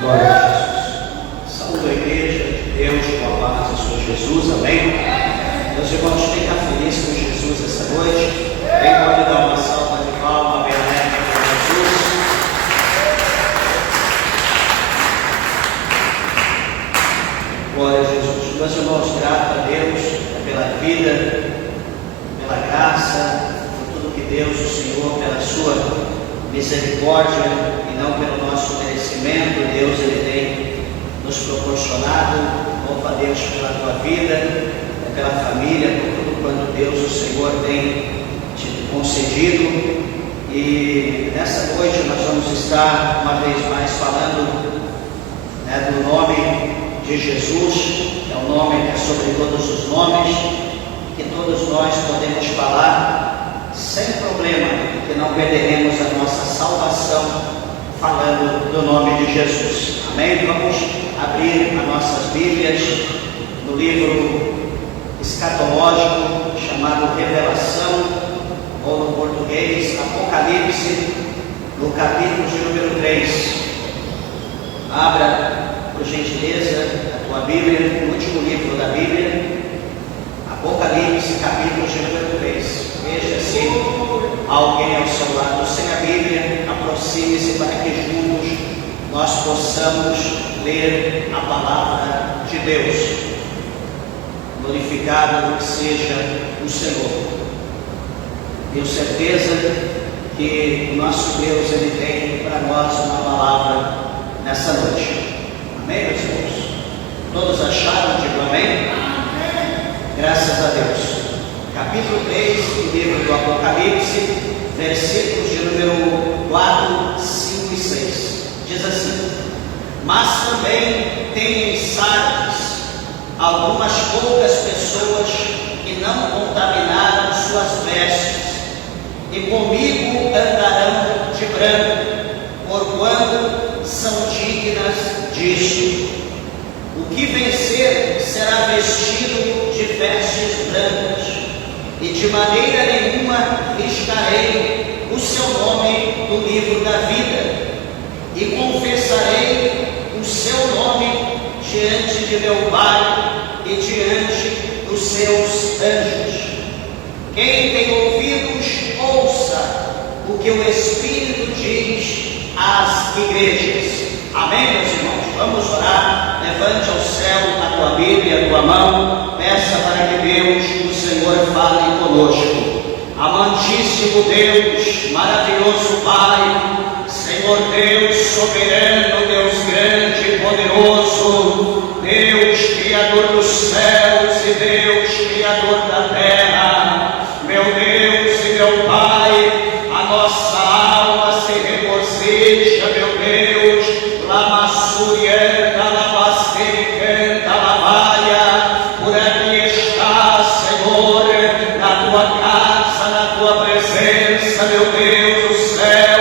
Glória a Jesus. Saúde a igreja de Deus com a paz do Senhor Jesus, amém? Meus irmãos, quem está feliz com Jesus essa noite, quem pode dar uma salva de palma bem alegre para Jesus? Glória a Jesus. Meus irmãos, grato a Deus pela vida, pela graça, por tudo que Deus, o Senhor, pela sua misericórdia e não pelo nosso merecimento, Deus ele tem nos proporcionado. Louva a Deus pela tua vida, pela família, por tudo quanto Deus, o Senhor, tem te concedido. E nessa noite nós vamos estar uma vez mais falando do nome de Jesus. É o nome que é sobre todos os nomes, que todos nós podemos falar sem problema, porque não perderemos a nossa salvação falando do nome de Jesus. Amém? Vamos abrir as nossas Bíblias no livro escatológico chamado Revelação, ou no português Apocalipse, no capítulo de número 3. Abra, por gentileza, a tua Bíblia, o último livro da Bíblia, Apocalipse, capítulo de número 3. Veja se alguém ao seu lado sem a Bíblia, aproxime-se para que juntos nós possamos ler a palavra de Deus. Glorificado seja o Senhor. Tenho certeza que o nosso Deus ele tem para nós uma palavra nessa noite. Amém, meus irmãos? Todos acharam? Digo amém? Graças a Deus. Capítulo 3 do livro do Apocalipse, versículos de número 4, 5 e 6. Diz assim: mas também tem em Sardes algumas poucas pessoas que não contaminaram suas vestes, e comigo andarão de branco, porquanto são dignas disso. O que vencer será vestido de vestes brancas, e de maneira nenhuma riscarei o seu nome do livro da vida, e confessarei o seu nome diante de meu Pai e diante dos seus anjos. Quem tem ouvidos, ouça o que o Espírito diz às igrejas. Amém, meus irmãos? Vamos orar. Levante ao céu a tua Bíblia, a tua mão. Peça para que Deus, o Senhor, fale conosco. Amantíssimo Deus, maravilhoso Pai, Senhor Deus soberano, Deus grande e poderoso, Deus criador dos céus e Deus criador da terra, meu Deus e meu Pai, a nossa alma se regozija, meu Deus, lamassurianta, labastericanta, lavaia, por aqui está, Senhor, na tua casa, na tua presença, meu Deus do céu,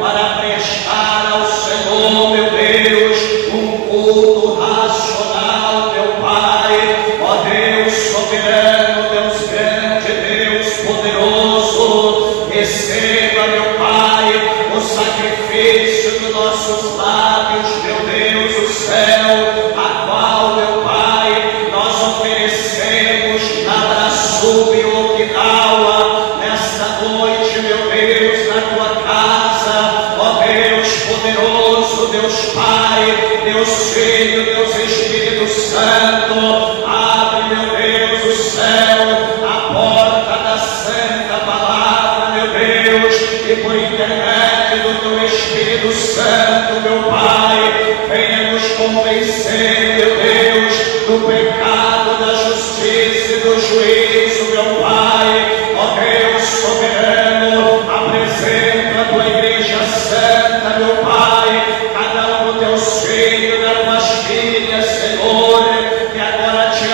para prestar ao Senhor, meu Deus, um culto racional, meu Pai, ó Deus soberano, Deus grande, Deus poderoso, receba, meu Pai, o sacrifício dos nossos lábios, meu Deus do céu, a qual, meu Pai, nós oferecemos na Brasub Okinawa, nesta noite, meu Deus, na tua casa, ó Deus poderoso, Deus Pai, Deus Filho, Deus Espírito Santo, abre, meu Deus do céu, a porta da santa palavra, meu Deus, e por intermédio do teu Espírito Santo, meu Pai, venha nos convencer, meu Deus, do pecado, da justiça e do juízo, meu Pai, ó Deus soberano, apresenta a tua igreja santa, meu Pai, cada um dos teus filhos, das tuas filhas, Senhor, que agora te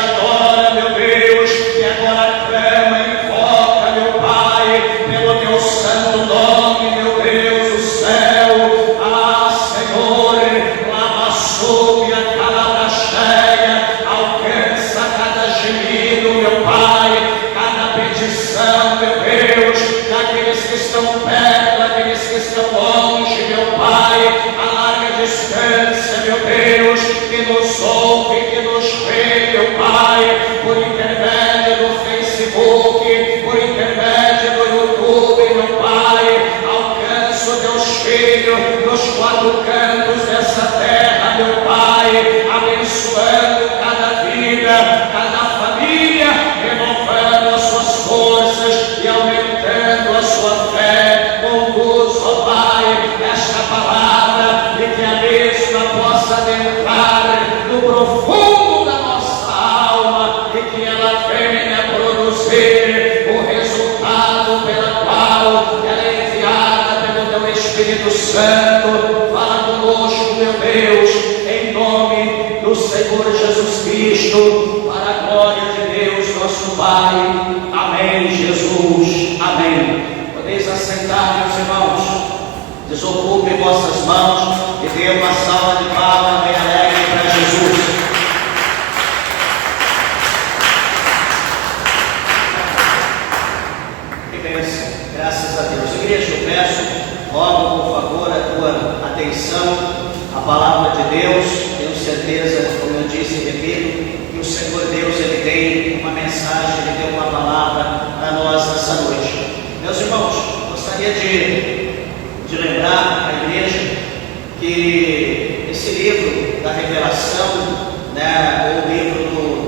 distância, meu Deus, que nos ouve, que nos vê, meu Pai, por intermédio do Facebook, por intermédio do YouTube, meu Pai, alcança o Deus Filho nos quatro cantos dessa terra, meu Pai, abençoando cada vida, cada família, renovando as suas forças e aumentando a sua fé. Conduz, ó Pai, esta palavra e que a mesma possa adentrar no profundo da nossa alma e que ela venha produzir o resultado pela qual ela é enviada pelo Teu Espírito Santo. Fala conosco, meu Deus, em nome do Senhor Jesus Cristo, para a glória de Deus, nosso Pai. Amém, Jesus. Amém. Podeis assentar, meus irmãos. Desocupem vossas mãos e dê uma salva de palmas bem alegre para Jesus. Que bênção, graças a Deus. Igreja, eu peço, rogo por favor a tua atenção à palavra de Deus. Tenho certeza, como eu disse e repito, que o Senhor Deus, Ele tem uma mensagem, Ele tem uma palavra para nós nessa noite. Meus irmãos, gostaria de lembrar à igreja que esse livro da Revelação, ou o livro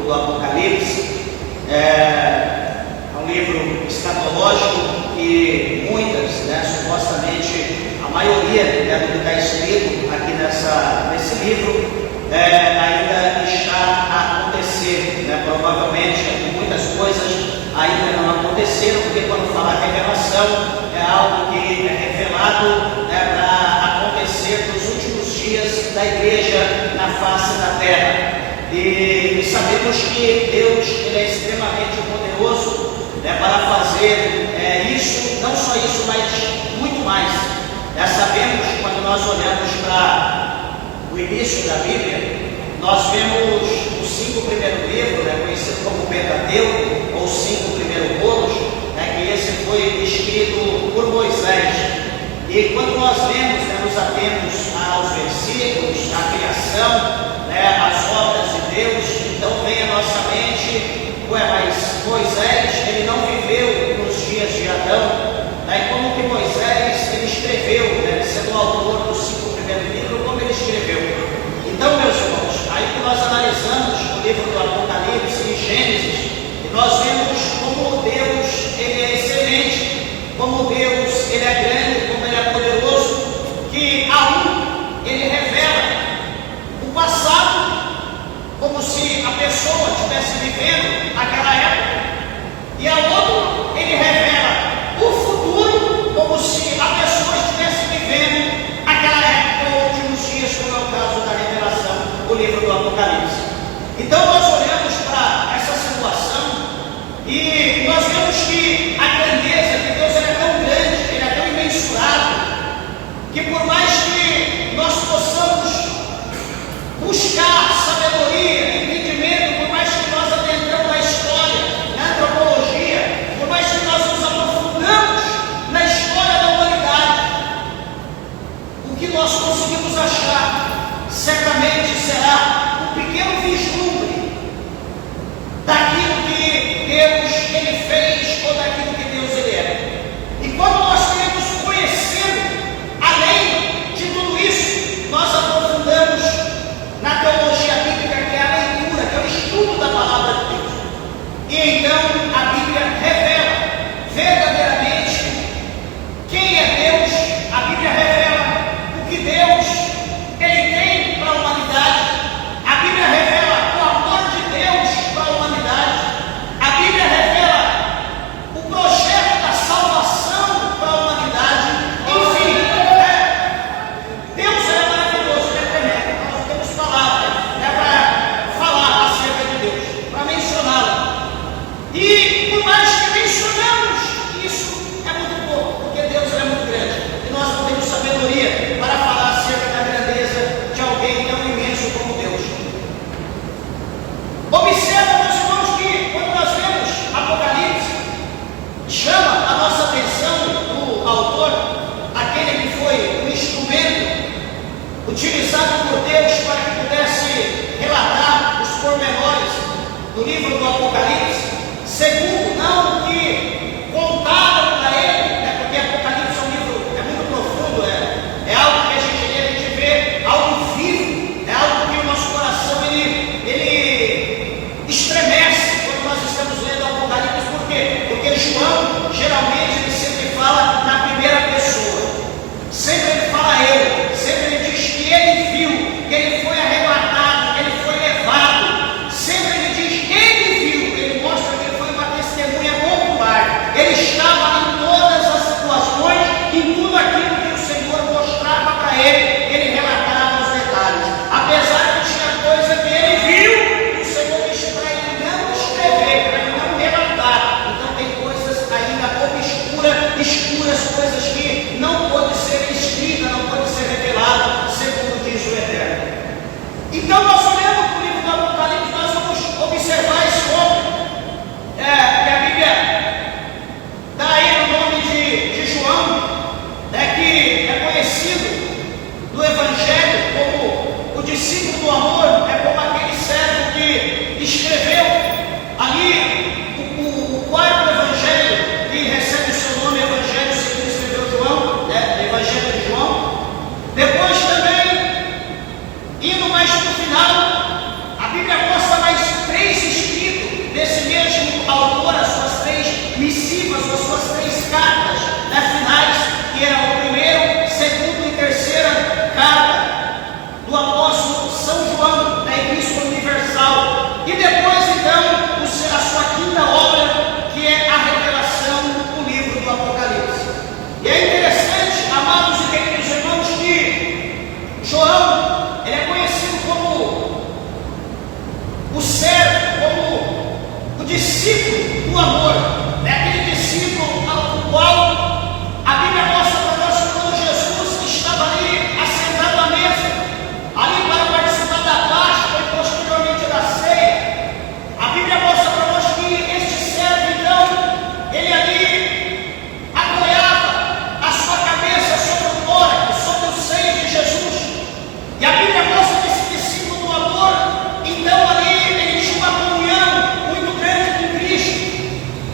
do Apocalipse, é um livro escatológico que muitas, supostamente a maioria do que está escrito aqui nesse livro ainda está a acontecer, provavelmente muitas coisas ainda não aconteceram, porque quando fala revelação é algo que é revelado para acontecer nos últimos dias da igreja na face da terra. E sabemos que Deus, Ele é extremamente poderoso para fazer isso, não só isso, mas muito mais. Sabemos que quando nós olhamos para o início da Bíblia, nós vemos os 5 primeiros livros, conhecido como Pentateuco, ou 5 primeiros rolos, que esse foi escrito por Moisés. E quando nós lemos, nos atemos aos versículos, à criação, às obras de Deus, então vem à nossa mente, mas Moisés, ele não viveu nos dias de Adão, e como que Moisés, ele escreveu, sendo o autor dos 5 primeiros livros, como ele escreveu. Então, meus irmãos, aí que nós analisamos o livro do Apocalipse e Gênesis, e nós vemos como Deus, Ele é excelente, como Deus, Ele é grande, como Ele é poderoso, que a um, Ele revela o passado, como se a pessoa estivesse vivendo aquela época, e a outro, Ele revela o futuro, como se a pessoa estivesse vivendo aquela época, ou últimos dias, como é o caso da revelação do livro do Apocalipse. Então nós olhamos para essa situação e nós vemos que a grandeza de Deus é tão grande, Ele é tão imensurável, que por mais que nós possamos buscar sabedoria, entendimento, por mais que nós adentramos na história, na antropologia, por mais que nós nos aprofundamos na história da humanidade, o que nós conseguimos achar certamente será um pequeno vislumbre daquilo que Deus, Ele fez, ou daquilo que Deus, Ele é. E quando nós queremos conhecer além de tudo isso, nós aprofundamos na teologia bíblica, que é a leitura, que é o estudo da palavra de Deus. E então a Bíblia revela verdadeiramente quem é Deus. A Bíblia revela o que Deus, Ele tem para a humanidade. A Bíblia revela o amor de Deus para a humanidade. A Bíblia revela o projeto da salvação para a humanidade. Enfim, Deus é maravilhoso, Ele é tremendo. Nós temos palavras para falar acerca de Deus, para mencioná-lo. E usado por Deus para que pudesse relatar os pormenores do livro do Apocalipse. Segundo, não o que contaram para ele, né? Porque Apocalipse é um livro, é muito profundo, é algo que a gente lê, a gente vê algo vivo, é algo que o nosso coração ele estremece quando nós estamos lendo o Apocalipse. Por quê? Porque João, geralmente, ele sempre fala na primeira pessoa. Sempre ele fala ele, sempre ele diz que ele viu, que ele foi arrebatado, que ele foi levado. Sempre ele diz que ele viu, ele mostra que ele foi uma testemunha ocular. Ele estava em todas as situações, em tudo aquilo que o Senhor mostrava para ele relatava os detalhes. Apesar de tinha coisa que ele viu, o Senhor disse para ele não escrever, para ele não relatar. Então tem coisas ainda escuras, coisas que não podem ser escritas, não podem ser reveladas, segundo diz o Eterno. Então nós olhamos para o livro do Apocalipse, nós vamos observar esse homem, que a Bíblia dá aí o nome de João, que é conhecido no Evangelho como o discípulo do amor, é como aquele servo que escreveu ali o quarto Evangelho, que recebe o seu nome, Evangelho, segundo escreveu João, Evangelho de João. Depois também, indo mais para o final, a Bíblia mostra mais 3 escritos desse mesmo autor, as suas 3 missivas, as suas 3 cartas finais, que era o primeiro, segundo e terceira carta do apóstolo São João, da Epístola Universal. E depois, então, a sua quinta obra, que é a revelação do livro do Apocalipse. E é interessante, amados e queridos irmãos, que João, ele é conhecido como o servo, como o discípulo do amor, aquele discípulo ao qual a Bíblia mostra para nós que quando Jesus estava ali assentado à mesa, ali para participar da Páscoa e posteriormente da ceia, a Bíblia mostra para nós que este servo, então, ele ali apoiava a sua cabeça sobre o tórax, sobre o seio de Jesus. E a Bíblia mostra que esse discípulo do amor, então ali ele tinha uma comunhão muito grande com Cristo.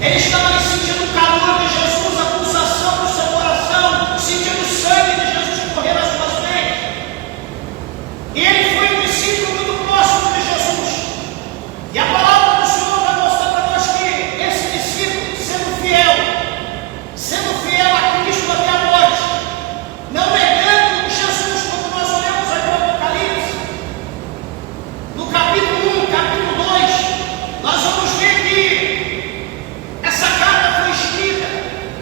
Ele estava ali sentindo o calor de Jesus, a pulsação do seu coração, sentindo o sangue de Jesus correr nas suas veias. E ele foi um discípulo muito próximo de Jesus. E a palavra do Senhor vai mostrar para nós que esse discípulo, sendo fiel a Cristo até a morte, não negando Jesus, como nós olhamos aqui no Apocalipse, no capítulo 1, capítulo 2, nós vamos ver que essa carta foi escrita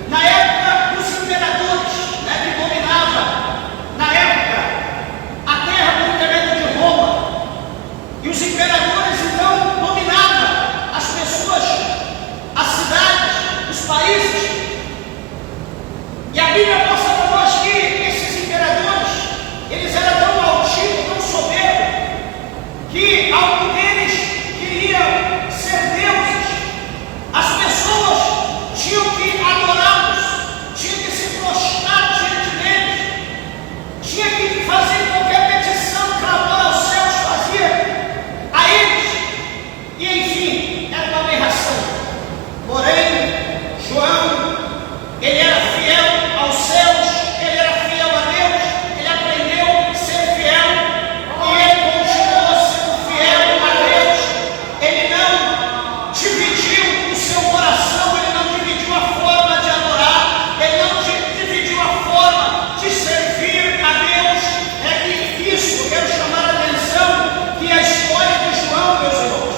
na época dos imperadores, que dominava na época a terra por intermédio de Roma. E os imperadores então dominavam as pessoas, as cidades, os países. E a Bíblia mostra para nós que esses imperadores, eles eram tão altivos, tão soberbos, que alguns deles queriam ser deuses. As pessoas tinham que adorá-los, tinham que se prostrar diante deles, tinha que fazer qualquer petição que o amor aos céus fazia a eles. E enfim, era uma aberração. Porém, João, ele era fiel aos céus, ele era fiel a Deus, ele aprendeu a ser fiel e ele continuou sendo fiel a Deus. Ele não dividiu o seu coração, ele não dividiu a forma de adorar, ele não dividiu a forma de servir a Deus. É que isso eu quero chamar a atenção, que a história de João, meus irmãos,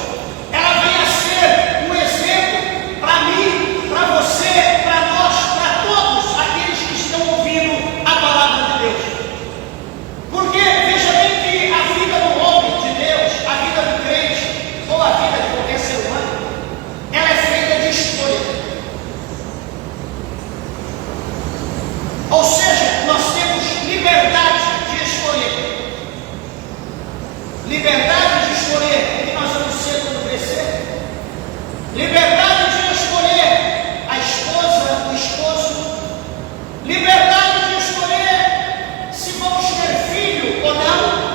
ela vem a ser um exemplo para mim, para você, para nós, para todos aqueles que estão ouvindo a palavra de Deus. Porque veja bem que a vida do homem de Deus, a vida do crente, ou a vida de qualquer ser humano, ela é feita de escolha. Ou seja, nós temos liberdade de escolher. Liberdade de escolher o que nós vamos ser quando crescer. Liberdade de escolher a esposa, o esposo. Liberdade de escolher se vamos ter filho ou não.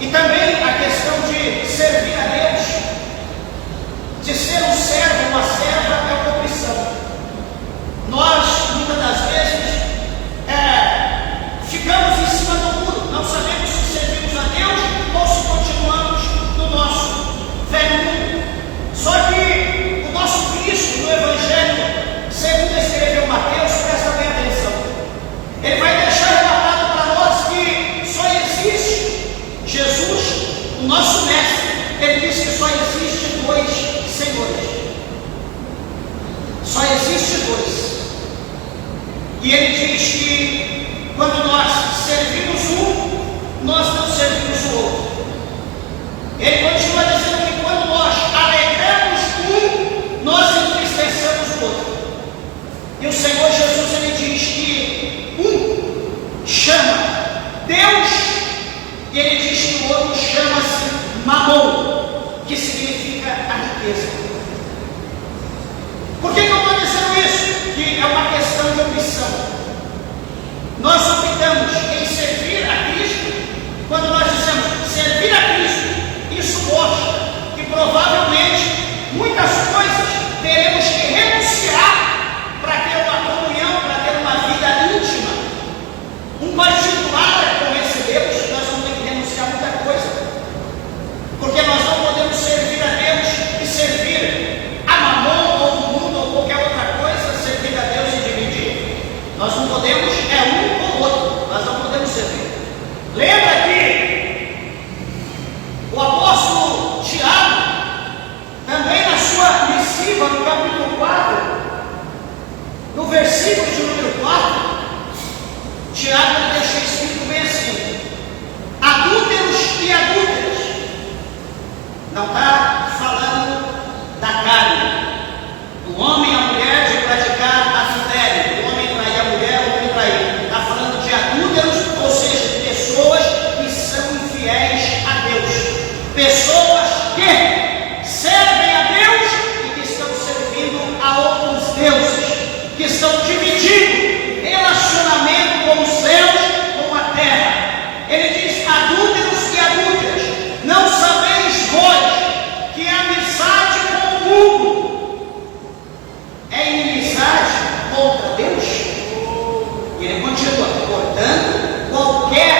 E também a questão de servir a Deus, de ser um servo, uma serva, é uma opção. Nós, muitas das vezes, ficamos em cima do muro, não sabemos se servimos a Deus ou se continuamos no nosso velho mundo. Só que o nosso Cristo, no Evangelho, segundo escreveu Mateus, presta bem atenção, ele vai deixar relatado para nós que só existe Jesus, o nosso mestre. Ele diz que só existe dois senhores, só existe dois. E ele diz que quando nós servimos um, nós não servimos o outro. Ele continua dizendo que quando nós alegramos um, nós entristecemos o outro. E o Senhor Jesus, ele diz que um chama Deus, e ele diz que o outro chama-se Mamon, que significa a riqueza. Por que eu estou dizendo isso? Que é uma questão de opção. Nós optamos em servir a Cristo. Quando nós dizemos servir a Cristo, isso mostra que provavelmente muitas coisas teremos que renunciar para ter uma comunhão, para ter uma vida íntima, um particular com esse Deus. Nós vamos ter que renunciar muita coisa, porque nós não podemos servir a Deus e servir a Mamon ou o mundo ou qualquer outra coisa, servir a Deus e dividir. Nós não podemos, um ou outro, nós não podemos servir. Lembra que o apóstolo Tiago, também na sua missiva, no capítulo 4, no versículo de número 4, Tiago deixa escrito bem assim: adúlteros e adúlteras. Não está falando da carne, do homem e a mulher de praticar adultério, do homem trair a mulher, o homem trair. Está falando de adúlteros, ou seja, de pessoas que são infiéis a Deus, pessoas que servem a Deus e que estão servindo a outros deuses, que estão dividindo relacionamento com os céus, com a terra. Ele diz: adúlteros e adúlteras, não sabeis vós que a amizade com o mundo é inimizade contra Deus? E ele continua: portanto, qualquer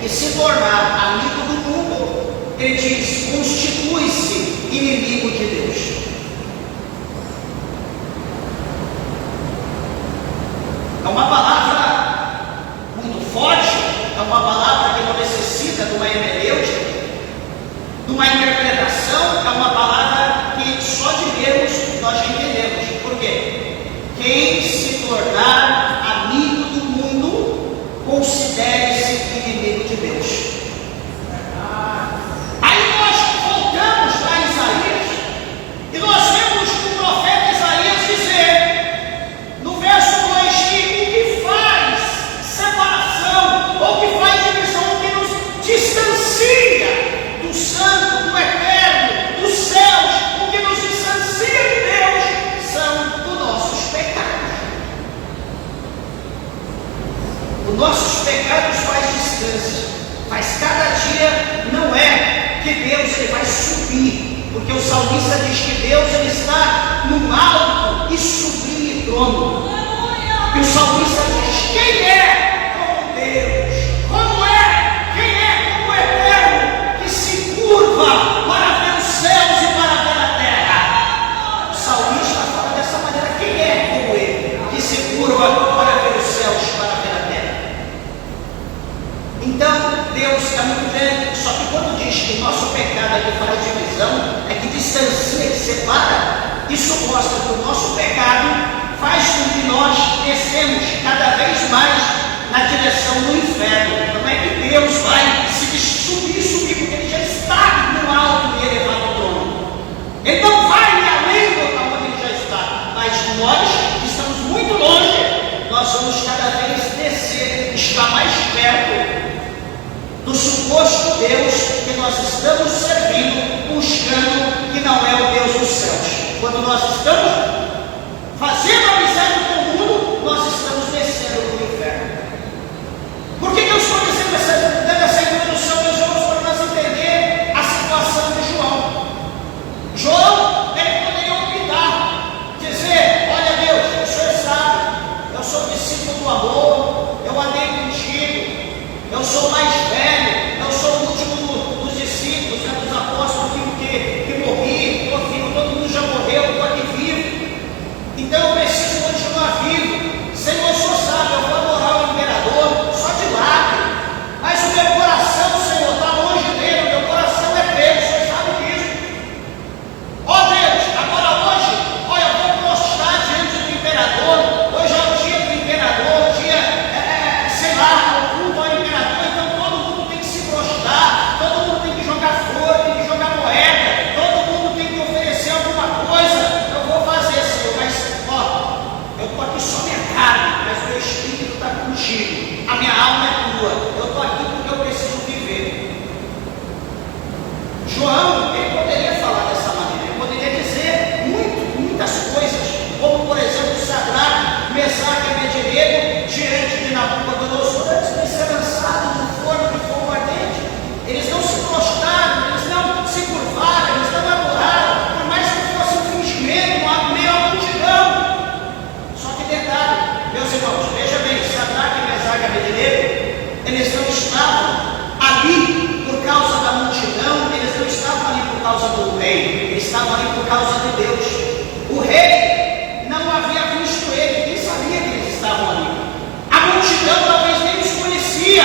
que se tornar amigo do mundo, ele diz, constitui-se inimigo de Deus. É uma palavra muito forte, é uma palavra que não necessita de uma hermenêutica, de uma interpretação, é uma palavra que só de vermos nós já entendemos. Por quê? Quem se tornar amigo do mundo, considere-se inimigo de Deus. Aí nós voltamos para Isaías e nós vemos o profeta Isaías dizer, no verso 2, que o que faz separação, ou o que faz divisão, o que nos distancia do santo, do eterno, dos céus, o que nos distancia de Deus, são os nossos pecados. Os nossos pecados faz distância, mas cada dia não é que Deus ele vai subir, porque o salmista diz que Deus ele está num alto e sublime trono. E o salmista diz: quem é como Deus? Como é? Quem é como o eterno que se curva para ver os céus e para ver a terra? O salmista fala dessa maneira: quem é como ele que se curva para ver os céus e para ver a terra? Então Deus é muito grande, só que quando diz que o nosso pecado é que faz divisão, é que distancia, que separa, isso mostra que o nosso pecado faz com que nós descemos cada vez mais na direção do inferno. Não é que Deus vai subir, porque Ele já está no alto e elevado trono. Ele não vai além do onde Ele já está, mas nós que estamos muito longe, nós vamos cada vez descer, estar mais perto do suposto Deus que nós estamos servindo, buscando, que não é o Deus dos céus. Quando nós estamos fazendo amizade com o mundo, nós estamos descendo no inferno. Por que eu estou dizendo eu sou o mais velho, eu sou o último dos discípulos, dos apóstolos que morri, estou vivo, todo mundo já morreu, eu estou aqui vivo, então eu preciso continuar vivo. Senhor, o Senhor sabe, eu vou adorar o imperador só de lado, mas o meu coração, Senhor, está longe dele, o meu coração é teu, o Senhor sabe disso. Ó Deus, agora hoje, olha, eu vou prostrar diante do imperador, hoje é o dia do imperador, o dia, sei lá, o culto ao imperador, então todo mundo tem que se prostrar, todo mundo tem que jogar flor, tem que jogar moeda, todo mundo tem que oferecer alguma coisa. Eu vou fazer, Senhor, mas, ó, eu estou aqui só minha carne, mas o meu espírito está contigo, a minha alma é tua, eu estou aqui porque eu preciso viver. João, ele poderia falar dessa maneira, ele poderia dizer muitas coisas, como por exemplo, Sadraque, Mesaque e Abednego diante de Nabucodonosor, antes de ser lançados no forno de fogo ardente. Eles não se prostraram, eles não se curvaram, eles não adoraram, por mais que fosse um fingimento, uma meia multidão. Só que detalhe, meus irmãos, veja bem, Sadraque, Mesaque e Abednego, eles não estavam ali por causa da multidão, eles não estavam ali por causa do rei, eles estavam ali por causa de Deus. O rei não havia visto ele, nem sabia que eles estavam ali. A multidão talvez nem os conhecia,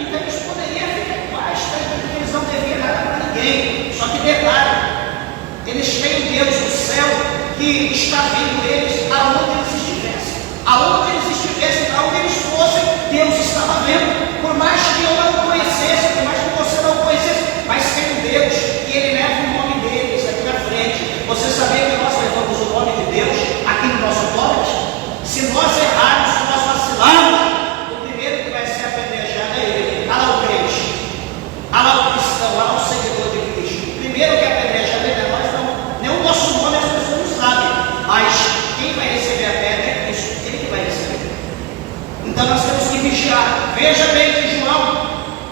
então eles poderiam ficar iguais, porque eles não deviam nada para ninguém. Só que detalhe, eles têm um Deus do céu que está vendo eles aonde eles estivessem. Aonde eles estivessem, aonde eles fossem, Deus estava vendo. Por mais que eu não conhecesse, por mais que você não conhecesse, mas tem um Deus que ele leva o nome deles aqui na frente. Você sabia que nós levamos o nome de Deus aqui no nosso nome? Se nós errarmos, se nós vacilarmos, o primeiro que vai ser apedrejado é ele. Olha lá o crente, olha lá o cristão, olha lá o seguidor de Cristo. O primeiro que é apedrejado é nós, não. Nem o nosso nome as pessoas não sabem, mas quem vai receber a pedra é Cristo, ele que vai receber. Então nós temos que vigiar. Veja bem que João,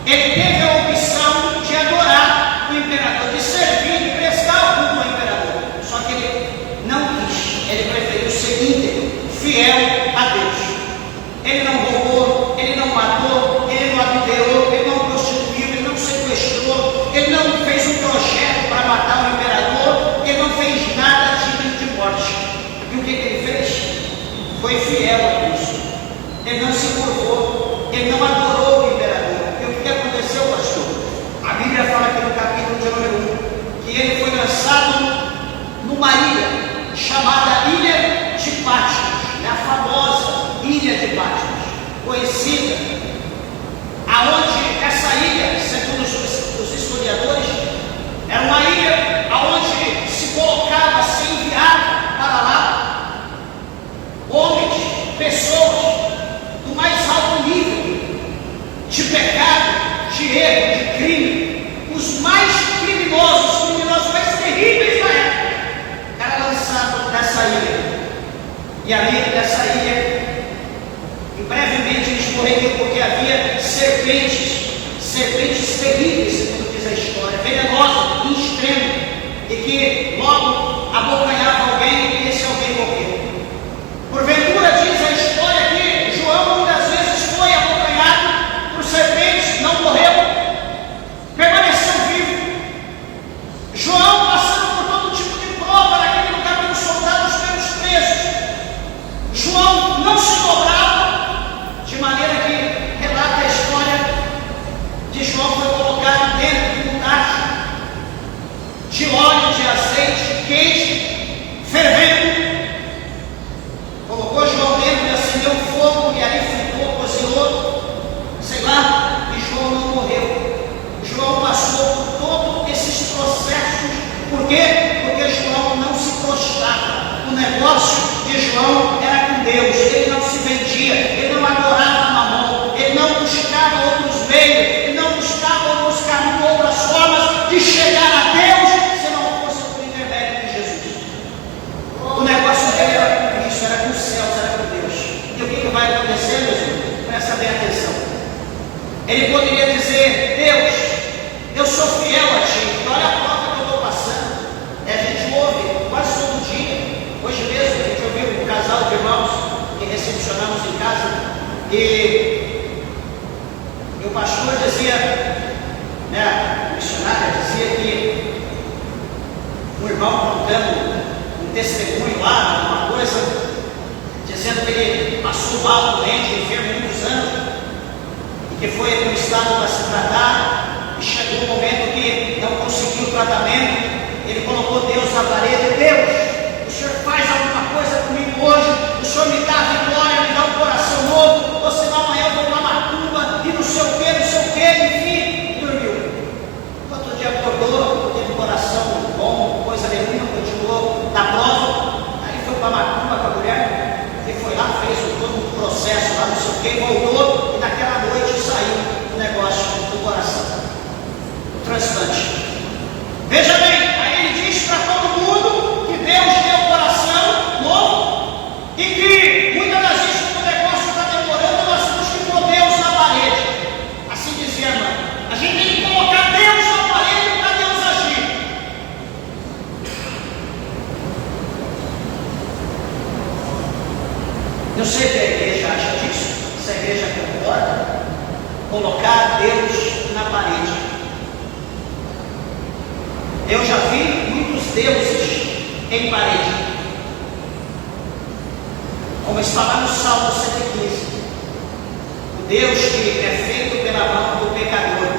ele teve a opção de adorar o imperador, de servir, de prestar o culto ao imperador. Só que ele não quis, ele preferiu ser íntegro, fiel a Deus. Ele não roubou, ele não matou, ele não adulterou, ele não prostituiu, ele não sequestrou, ele não fez um projeto para matar o imperador, ele não fez nada digno de morte. E o que ele fez? Foi fiel a Deus. Ele não se curvou, ele não adorou o imperador. E o que aconteceu, pastor? A Bíblia fala aqui no capítulo de número 1 que ele foi lançado numa ilha chamada Ilha de Patmos, a famosa Ilha de Patmos, conhecida, aonde essa ilha, segundo os historiadores, era uma ilha aonde se colocava, se enviava para lá homens, pessoas do mais alto nível de pecado, de erro, de crime, os mais criminosos mais terríveis da época, era lançado nessa ilha. E ali nessa ilha, e brevemente eles morreriam, porque havia serpentes terríveis, segundo diz a história, venenosas, em extremo, e que logo abocanhava alguém e esse alguém morreu. Porventura diz a história que João muitas vezes foi abocanhado por serpentes, não morreu, permaneceu vivo. João passando por todo tipo de prova naquele lugar pelos soldados, pelos presos. João não se dobrava, de maneira que relata a história de João foi colocado dentro de um tacho de óleo, de azeite quente, fervendo. Colocou João dentro e acendeu o fogo, e ali ficou, cozinhou, sei lá, e João não morreu. João passou por todos esses processos. Por quê? Porque João não se prostrava. O negócio de João era com Deus. Ele não se vendia, ele não adorava Mamon, ele não buscava outros meios, ele não buscava outros caminhos, outras formas de chegar a Deus, se não fosse por intermédio de Jesus. O negócio dele era com Cristo, era com os céus, era com Deus. E o que vai acontecer, meus irmãos? Presta bem atenção. Ele poderia dizer: Deus, eu sou fiel a Ti, e olha a prova que eu estou passando. A gente ouve quase todo dia. Hoje mesmo a gente ouviu um casal de irmãos que recepcionamos em casa, e o pastor dizia, né, a missionária dizia que um irmão contando um testemunho lá, uma coisa, dizendo que ele passou mal doente, enfermo muitos anos, e que foi para o estado para se tratar, e chegou um momento que não conseguiu o tratamento, ele colocou Deus na parede. Deus, o Senhor faz alguma coisa comigo hoje, o Senhor me dá a vitória, me dá um coração novo, ou senão amanhã eu vou para Macumba, e não sei o que, enfim, dormiu. Outro dia acordou, teve um coração bom, coisa nenhuma, continuou na prova, aí foi para Macumba com a mulher, e foi lá, fez todo um processo lá, não sei o que, voltou, e naquela noite saiu o negócio do coração, o transplante. Veja bem, aí ele diz para todo mundo que Deus deu um coração novo e que muitas das vezes quando o negócio está demorando, nós temos que pôr Deus na parede. Assim dizia a irmã. A gente tem que colocar Deus na parede para Deus agir. Eu sei que a igreja acha disso, se a igreja concorda, colocar Deus na parede. Eu já vi muitos deuses em parede, como está lá no Salmo 115, o Deus que é feito pela mão do pecador,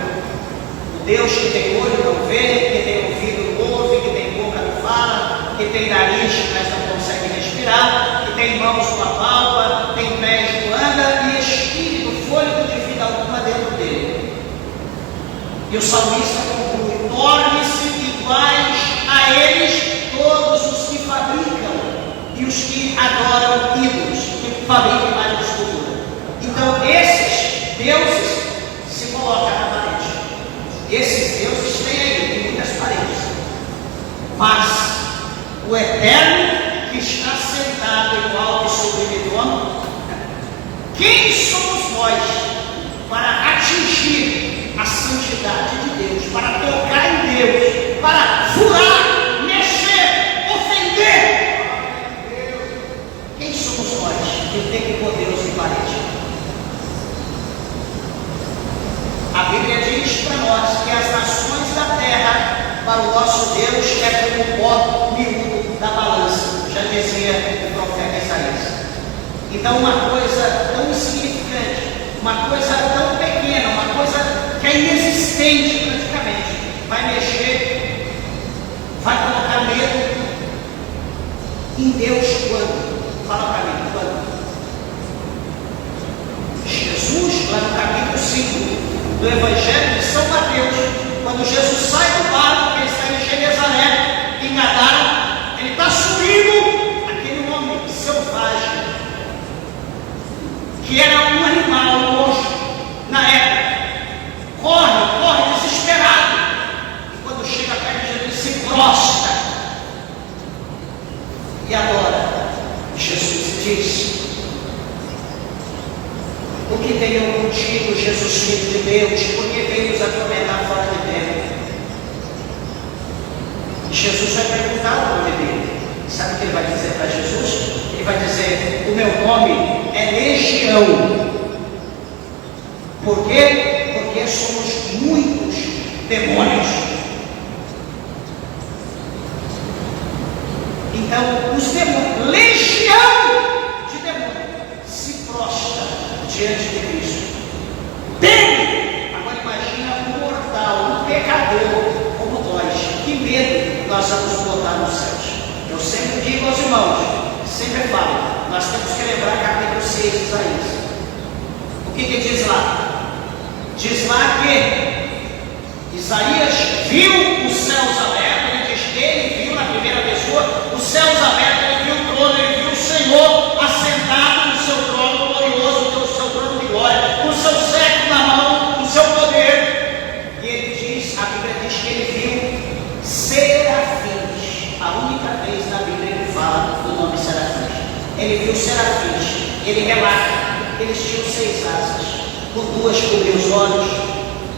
o Deus que tem olho e não vê, que tem ouvido e não ouve, que tem boca não fala, que tem nariz mas não consegue respirar, que tem mãos com a palma, tem pés que anda e espírito, fôlego de vida alguma dentro dele. E o salmista conclui: torne-se iguais a eles todos os que fabricam e os que adoram ídolos, que fabricam imagens de escultura. Então esses deuses se colocam na parede. Esses deuses têm aí muitas paredes, mas o Eterno que está sentado em alto e sublime trono, quem somos nós para atingir a santidade de Deus, para tocar em Deus, para furar, mexer, ofender? Quem somos nós que tem que pôr Deus em parede? A Bíblia diz para nós que as nações da terra, para o nosso Deus, é como o pó miúdo da balança, já dizia o profeta Isaías. Então, uma coisa tão insignificante, uma coisa tão pequena, uma coisa que é inexistente praticamente, vai mexer, vai colocar medo em Deus quando? Fala para mim, quando? Jesus, lá no capítulo 5 do Evangelho de São Mateus, quando Jesus sai do barco, ele está em Genezaré, em Gadara, ele está subindo aquele homem selvagem, que era um animal, um monstro, na época, corre desesperado, e quando chega perto de Jesus, se prostra e adora. Jesus diz: o que tenho contigo, Jesus, filho de Deus, porque veio nos atormentar fora de tempo? E Jesus vai perguntar o nome dele. Sabe o que ele vai dizer para Jesus? Ele vai dizer: o meu nome é Legião. Por quê? Porque somos muitos demônios. Então, os demônios, legião de demônios, se prostra diante de Cristo. Dele! Agora imagina um mortal, um pecador como nós. Que medo nós vamos botar nos céus. Eu sempre digo aos irmãos, sempre falo, nós temos que lembrar capítulo 6 de Isaías. O que diz lá? Diz lá que Isaías viu os céus abertos, ele diz que ele viu na primeira pessoa os céus abertos, ele viu o trono, ele viu o Senhor assentado no seu trono glorioso, no seu trono de glória, com o seu cetro na mão, com o seu poder. E ele diz, a Bíblia diz que ele viu serafins. A única vez na Bíblia ele fala do nome serafins. Ele viu serafins, ele relata que eles tinham 6 asas, com 2 cobriu os olhos,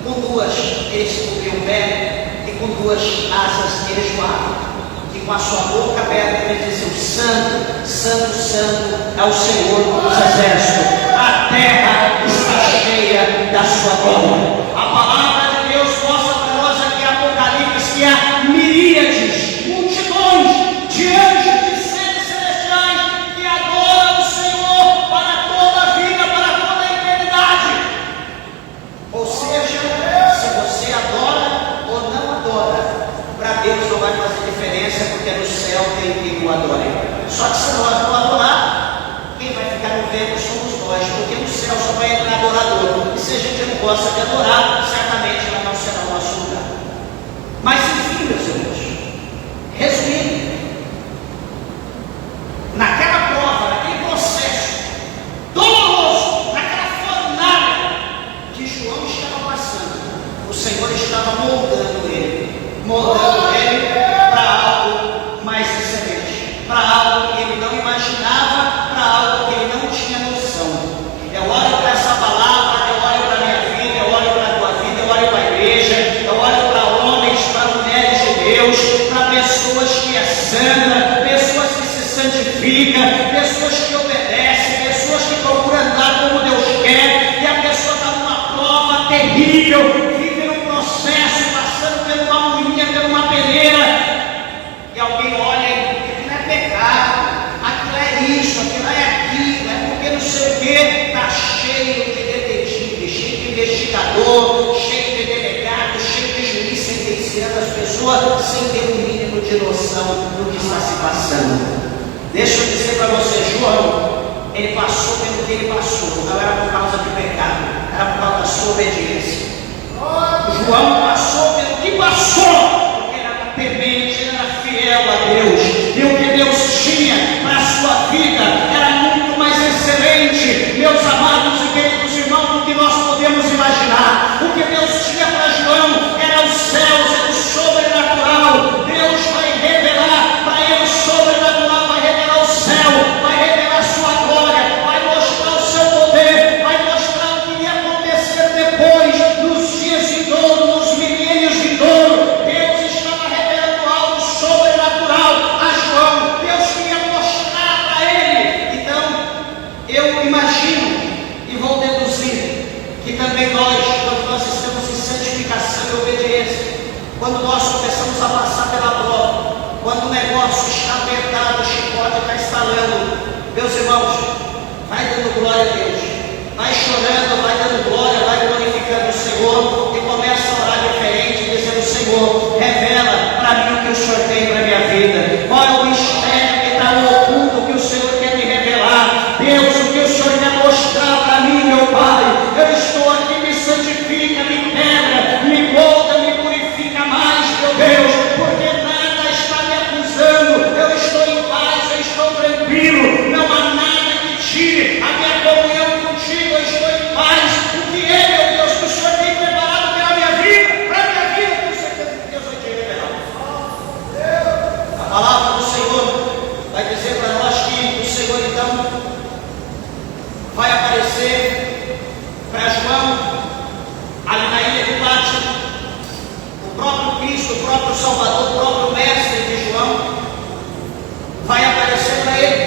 com 2 eles cobriam o pé, e com 2 asas eles voavam. E com a sua boca aberta eles diziam: Santo, Santo, Santo é o Senhor dos exércitos, a terra está cheia da sua glória. pensa porque no céu tem quem o adore. Só que se nós não adorar, quem vai ficar no vento somos nós, porque no céu só vai entrar adorador. E se a gente não gosta de adorar, certamente ela não será o nosso lugar. Mas enfim, meus irmãos, resumindo, naquela prova, naquele processo doloroso, naquela fornalha que João estava passando, o Senhor estava moldando ele para algo mais excelente, para algo que ele não imaginava, para algo que ele não tinha noção. Eu olho para essa palavra, eu olho para a minha vida, eu olho para a tua vida, eu olho para a igreja, eu olho para homens, para mulheres de Deus, para pessoas que é santa, pessoas que se santificam, pessoas que obedecem, pessoas que procuram andar como Deus quer, e a pessoa está numa prova terrível, vive num processo, passando por uma moinha, por uma peneira, e alguém olha e diz: aquilo é pecado, aquilo é isso, aquilo é aquilo, é porque não sei o que, está cheio de detetive, cheio de investigador, cheio de delegado, cheio de juiz sentenciando as pessoas sem ter um mínimo de noção do que está se passando. Deixa eu dizer para você, João, ele passou pelo que ele passou, não era por causa de pecado, era por causa da sua obediência. João passou pelo que passou, porque ele era temente, ele era fiel a Deus, e o que Deus tinha para a sua vida era muito mais excelente, meus amados e queridos irmãos, do que nós podemos imaginar. O que Deus tinha para João era os céus, era o sobrenatural. Deus vai revelar para ele o sobrenatural, vai revelar o céu, vai revelar a sua glória, vai mostrar o seu poder, vai mostrar o que ia acontecer depois, nos dias de dor, nos milênios de dor. Deus estava revelando algo sobrenatural a João, Deus queria mostrar para ele. Então, eu imagino e vou deduzir que também nós, quando nós estamos em santificação e obediência, quando nós começamos a passar pela prova, quando o negócio está apertado, o chicote está estalando, meus irmãos, vai dando glória a Deus, vai chorando, vai dando glória, vai glorificando o Senhor, e começa a orar diferente, dizendo: Senhor, revela para mim o que o Senhor tem para a minha vida, qual é o mistério que está no oculto que o Senhor quer me revelar. Deus, o que o Senhor quer mostrar para mim, meu Pai, eu estou aqui, me santifica, me quebra, me molda, me purifica mais, meu Deus, porque nada está me acusando, eu estou em paz, eu estou tranquilo, não há nada que tire a minha comunhão contigo, eu estou em paz. O que é, meu Deus, que o Senhor tem preparado para a minha vida, com certeza que Deus vai te revelar. A palavra do Senhor vai dizer para nós que o Senhor então vai aparecer para João ali na ilha do Pátio, o próprio Cristo, o próprio Salvador, o próprio Mestre de João vai aparecer para ele,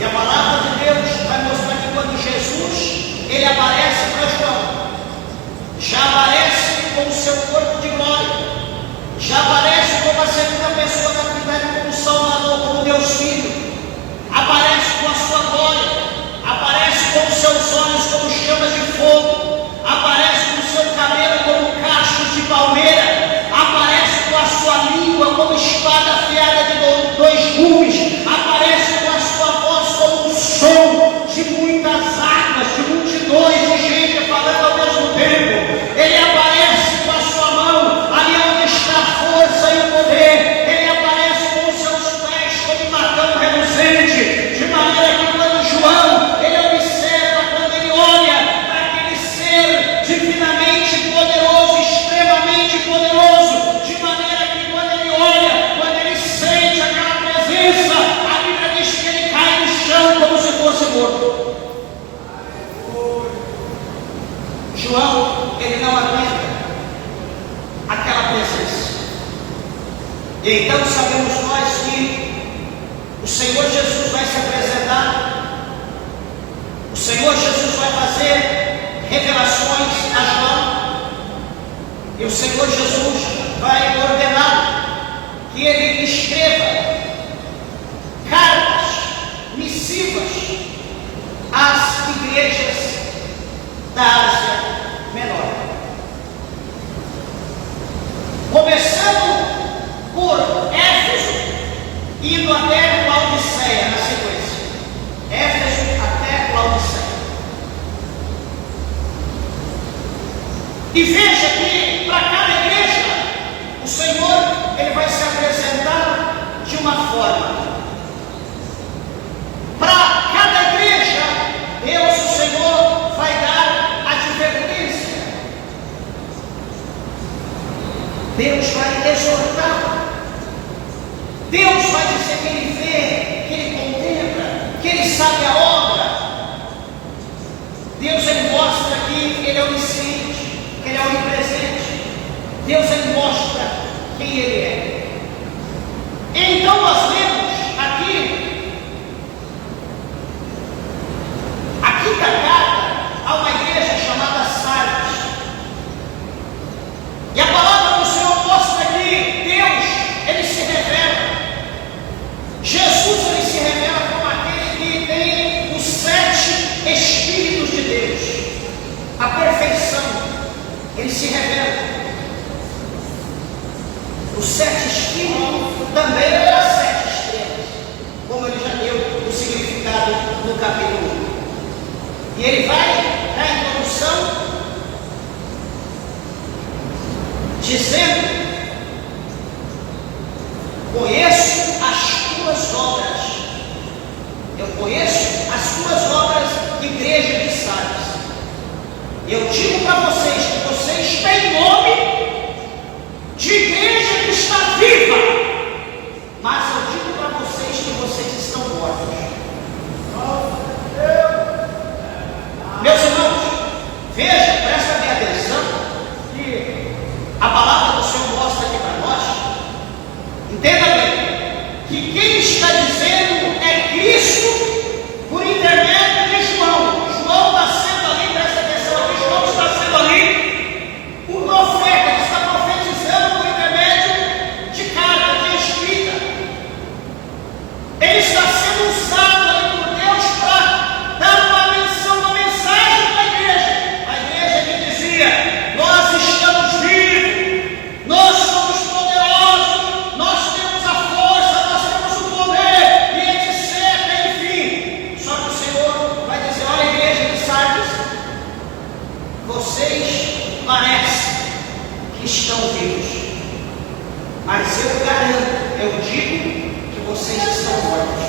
e a palavra de Deus vai mostrar que quando Jesus ele aparece para João, já aparece com o seu corpo de glória, já aparece como a segunda pessoa da Trindade, como Salvador, como Deus Filho, aparece com a sua glória, aparece com os seus olhos como chamas de fogo, aparece com o seu cabelo como cachos de palmeira, aparece com a sua língua como espada afiada de dois gumes, aparece com a sua voz como um som de muitas águas, de multidões de gente falando ao mesmo tempo. Ele aparece com a sua mão ali onde está a força e o poder, ele aparece com os seus pés como um latão reluzente, de maneira que quando João ele observa, quando ele olha para aquele ser divinamente poderoso, extremamente poderoso, de maneira que quando ele olha, quando ele sente aquela presença, a Bíblia diz que ele cai no chão como se fosse morto. João, ele não aguenta aquela presença. E então sabemos nós que o Senhor Jesus vai se apresentar, o Senhor Jesus vai fazer revelações a João, e o Senhor Jesus vai ordenar que ele escreva cartas, missivas às igrejas da Ásia Menor, começando por Éfeso, E veja que para cada igreja, o Senhor, Ele vai se apresentar de uma forma. Para cada igreja, Deus, o Senhor, vai dar advertência. Deus vai exortar. Deus vai dizer que Ele vê, que Ele contempla, que Ele sabe a obra. Deus, Ele mostra que Ele é onisciente, que Ele é onipresente. Deus, Ele mostra quem Ele é. Então nós lemos aqui a quinta carta a uma igreja chamada Sardes. E a palavra do Senhor mostra que Deus, Ele se revela. Jesus, Ele se revela como aquele que tem os 7 Espíritos de Deus. A perfeição, Ele se revela. Os 7 Espíritos também é as 7 estrelas, como Ele já deu o significado no capítulo 1. E Ele vai dar a introdução dizendo: conheço as tuas obras. Eu conheço as tuas obras, igreja de Sardes. Eu digo para vocês que vocês têm nome de igreja que está viva, mas eu digo para vocês que vocês estão mortos. Meus irmãos, veja, presta bem atenção, que a palavra do Senhor mostra aqui para nós. Entenda bem, que quem está dizendo é Cristo por intermédio de João. João está sendo ali, presta atenção aqui, João está sendo ali um profeta, ele está profetizando por intermédio de carta, de escrita. Ele está sendo usado ali por Deus para dar uma mensagem para a igreja que dizia: nós estamos vivos, nós somos poderosos, nós temos a força, nós temos o poder, e etc, enfim. Só que o Senhor vai dizer: olha, igreja de Sardes, vocês parecem que estão vivos, mas eu garanto, eu digo que vocês estão mortos.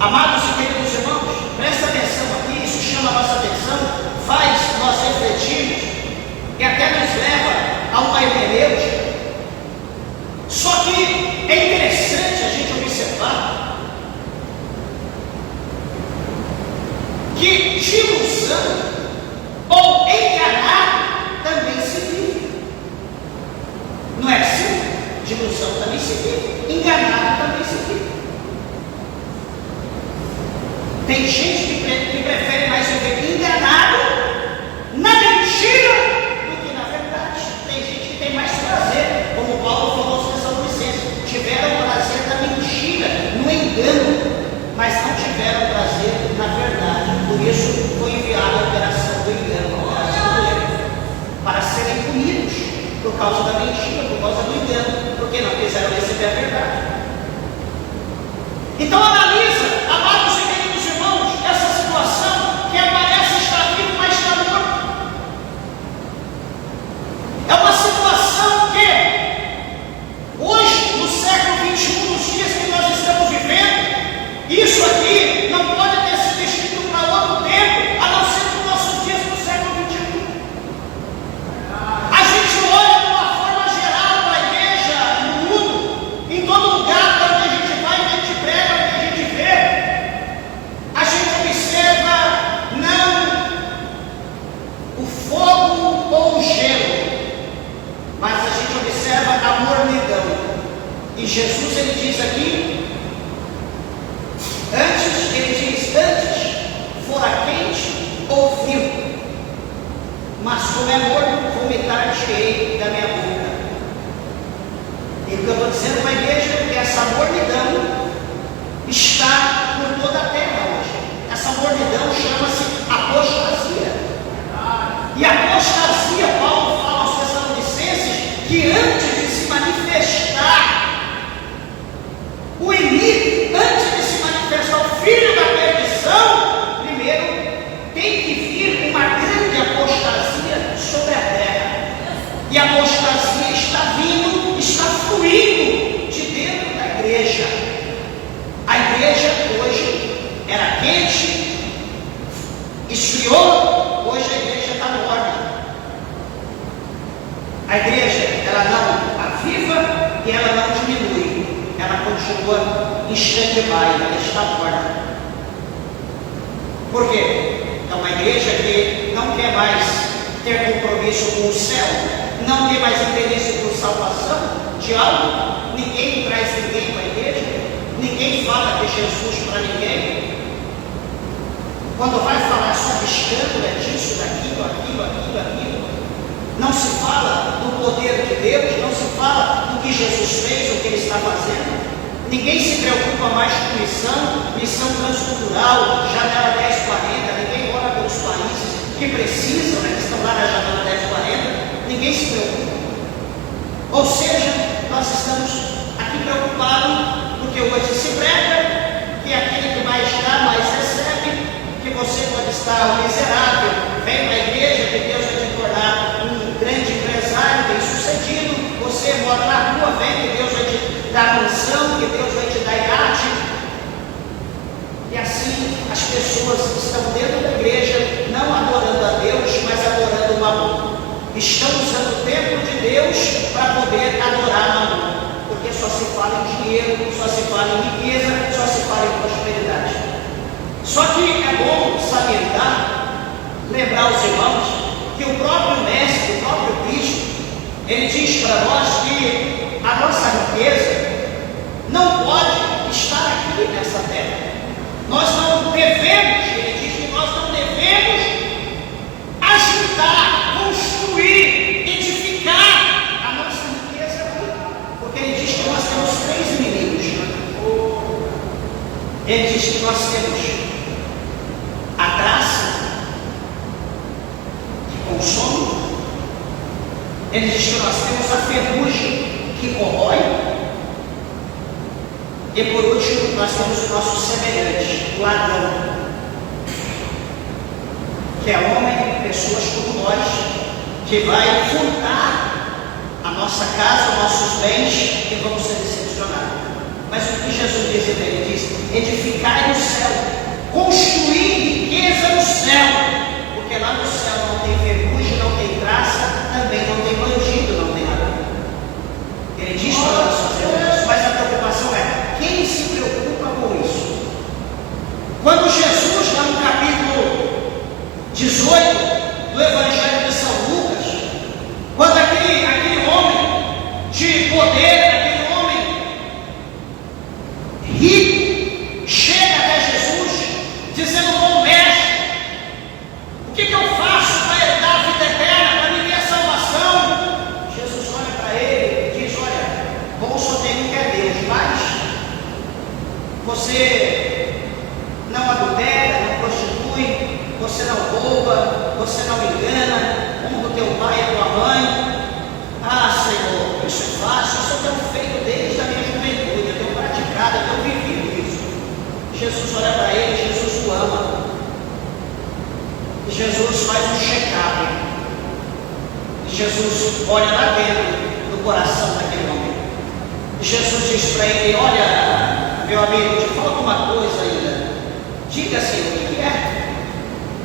Amados e queridos irmãos, presta atenção aqui, isso chama a nossa atenção, faz nós refletirmos e até nos leva a uma hermenêutica. Só que é interessante a gente observar que de ilusão ou enganar também se vive. Não é assim? De ilusão também se vive, enganar também se vive. Tem gente que prefere mais viver enganado na mentira do que na verdade. Tem gente que tem mais prazer, como Paulo falou aos Tessalonicenses: tiveram prazer na mentira, no engano, mas não tiveram prazer na verdade. Por isso foi enviada a operação do engano, a operação do erro, para serem punidos por causa da mentira, por causa do engano, porque não quiseram receber a verdade. Então analisa, amados e queridos irmãos, essa situação que parece estar vivo, mas está morto. É uma situação que hoje, no século 21, nos dias que nós estamos vivendo, isso aqui não pode ter sido escrito para outro tempo, a não ser para os nossos dias do século 21. A gente olha de uma forma geral para a igreja, no mundo, em todo lugar, para onde a gente vai, onde a gente prega, onde a gente vê, a gente observa não o fogo ou o gelo, mas a gente observa a mornidão. E Jesus, ele diz aqui, antes fora quente ou frio, mas como é morno, vomitar-te-ei da minha boca. E o que eu estou dizendo para a igreja é que essa mornidão está por toda a terra hoje. Essa mornidão chama-se apostasia. E apostasia, Paulo fala aos Tessalonicenses que antes de se manifestar o inimigo, antes de se manifestar o filho da perdição, primeiro esfriou, hoje a igreja está morna. A igreja, ela não aviva e ela não diminui, ela continua em stand-by, ela está morna. Por quê? É uma igreja que não quer mais ter compromisso com o céu, não tem mais interesse por salvação de algo, ninguém traz ninguém para a igreja, ninguém fala de Jesus para ninguém. Quando vai falar sobre escândalo, é disso, daquilo, aquilo, não se fala do poder de Deus, não se fala do que Jesus fez, o que Ele está fazendo. Ninguém se preocupa mais com missão transcultural, janela 1040, ninguém ora pelos países que precisam, que estão lá na janela 1040, ninguém se preocupa. Ou seja, nós estamos aqui preocupados, porque hoje se prega que aquele que mais dá, mais recebe, que você pode estar miserável, vem para a igreja, que Deus vai te tornar um grande empresário, bem sucedido, você mora na rua, vem que Deus vai te dar mansão, que Deus vai te dar iate. E assim as pessoas estão dentro da igreja, não adorando a Deus, mas adorando o Mamon. Estão usando o templo de Deus para poder adorar Mamon, porque só se fala em dinheiro, só se fala em riqueza, só se fala em prosperidade. Só que é bom salientar, lembrar os irmãos, que o próprio Mestre, o próprio Cristo, ele diz para nós que a nossa riqueza não pode estar aqui nessa terra. Nós não devemos, ele diz que nós não devemos ajudar, construir, edificar a nossa riqueza aqui, porque ele diz que nós temos 3 inimigos. Ele diz que nós temos a traça que consome, ele diz que nós temos a ferrugem que corrói, e por último nós temos o nosso semelhante, o ladrão, que é homem, pessoas como nós, que vai furtar a nossa casa, os nossos bens, e vamos ser decepcionados. Mas o que Jesus diz? Ele diz: edificai no céu, construir riqueza no céu, porque lá no céu não tem ferrugem, não tem traça, também não tem bandido, não tem nada. Ele diz para nós fazer isso, mas a preocupação é: quem se preocupa com isso? Quando Jesus, lá no capítulo 18 do Evangelho de São Lucas, quando aquele homem de poder, aquele homem rico, chega até Jesus, dizendo: bom mestre, o que eu faço para herdar a vida eterna, para viver a salvação? Jesus olha para ele e diz: olha, bom só tem um que é Deus, mas você não adultera, não prostitui, você não rouba, você não engana, honra o teu pai e a tua mãe. Ah, Senhor, isso é fácil, eu só tenho feito desde a minha juventude, eu tenho praticado, eu tenho vivido isso. Jesus olha para ele, Jesus o ama. E Jesus faz um check-up. E Jesus olha lá dentro do coração daquele homem. E Jesus diz para ele: olha, meu amigo, te falta uma coisa ainda. Diga, Senhor, o que é?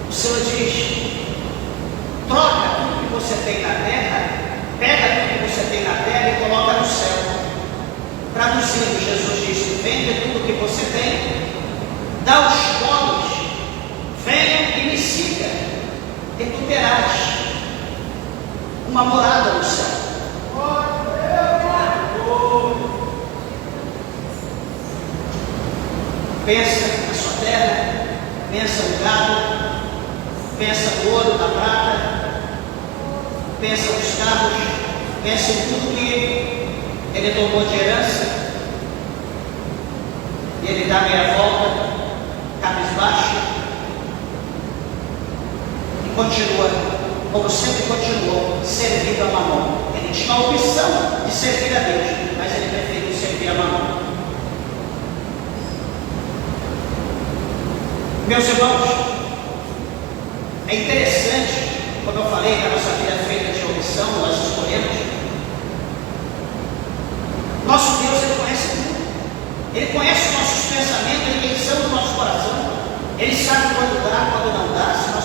O Senhor diz: troca tudo que você tem na terra, pega tudo que você tem na terra e coloca no céu. Traduzindo, Jesus diz: vende tudo que você tem, dá os pobres, venham e me siga, e tu terás uma morada no céu. Pensa na sua terra, pensa no gado, pensa no ouro, na prata, pensa nos carros, pensa em tudo que ele tomou de herança, e ele dá meia volta, cabisbaixo, e continua, como sempre continuou, servindo a Mamon. Ele tinha a opção de servir a Deus, mas ele preferiu servir a Mamon. Meus irmãos, é interessante, como eu falei, que a nossa vida é feita de opção, nós escolhemos. Nosso Deus, Ele conhece tudo. Ele conhece os nossos pensamentos, a intenção do nosso coração. Ele sabe quando dá, quando não dá, se nós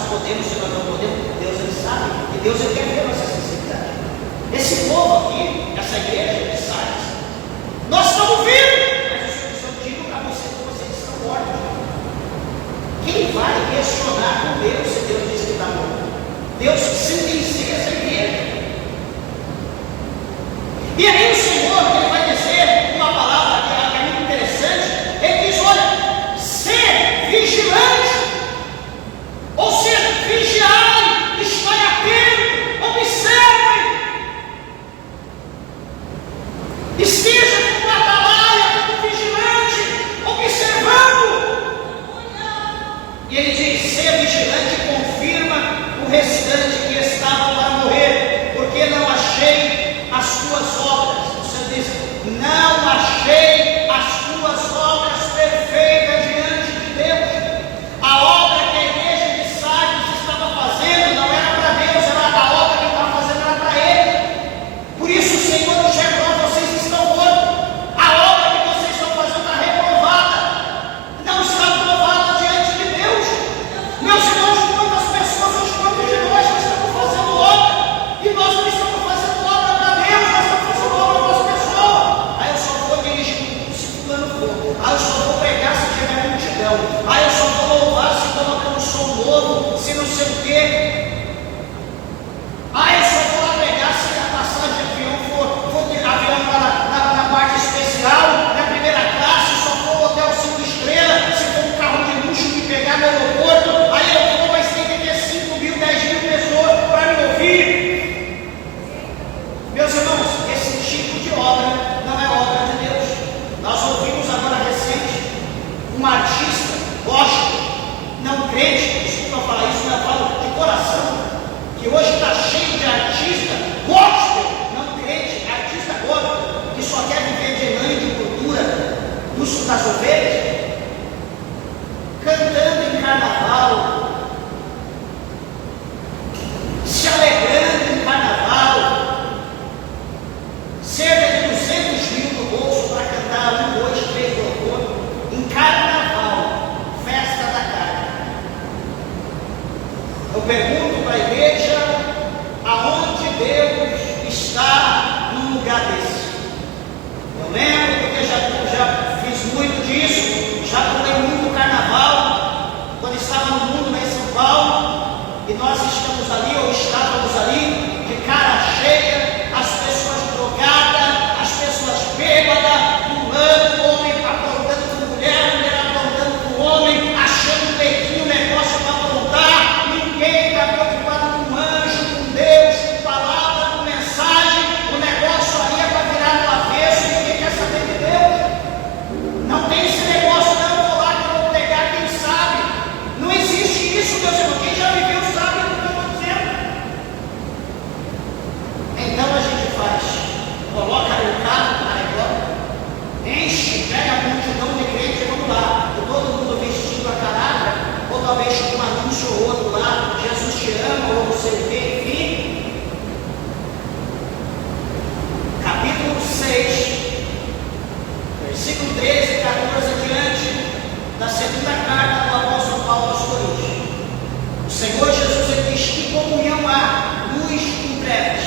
Eu pergunto para a igreja, aonde Deus está num lugar desse? Eu lembro, porque já fiz muito disso, já pulei muito carnaval, quando estava no mundo, lá em São Paulo, e nós estamos ali, ou estávamos ali, de cara cheia, as pessoas drogadas, as pessoas bêbadas, pulando, homem aprontando com mulher, mulher aprontando com homem, achando leitinho, negócio para aprontar, ninguém está preocupado com anjo, com Deus, com palavra, com mensagem, o negócio ali é para virar no avesso, ninguém quer saber de Deus. Não tem esse negócio, não, vou lá que eu vou pegar, quem sabe? Não existe isso, meus irmãos, quem já viveu sabe o que eu estou dizendo. Então a gente faz, coloca no carro, enche, pega a multidão de crentes e vamos lá, todo mundo vestindo a caráter, ou talvez um anúncio ou outro lá, Jesus te ama, ou não sei o que, enfim. Capítulo 6, versículo 13 e 14 adiante, da segunda carta do apóstolo Paulo aos Coríntios. O Senhor Jesus ele diz que comunhão há, luz em trevas.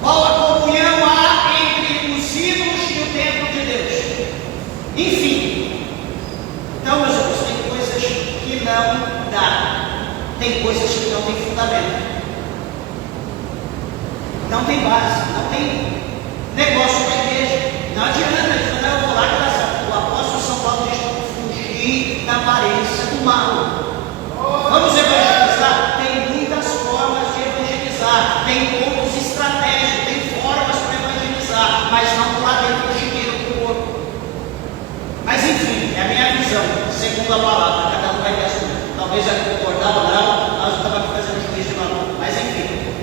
Qual a comunhão há entre os ídolos e o templo de Deus? Enfim, então, meus irmãos, tem coisas que não dá, tem coisas que não tem fundamento, não tem base, não tem negócio para a igreja. Não adianta dizer, não, eu vou lá, que o apóstolo São Paulo diz fugir da aparência do mal. Vamos evangelizar? Tem muitas formas de evangelizar, tem pontos estratégicos, tem formas para evangelizar, mas não lá dentro do chiqueiro do corpo. Mas enfim, é a minha visão, segundo a palavra, cada um vai ter a sua. Talvez já concordar ou não, nós estamos aqui fazendo juízo de valor, mas enfim.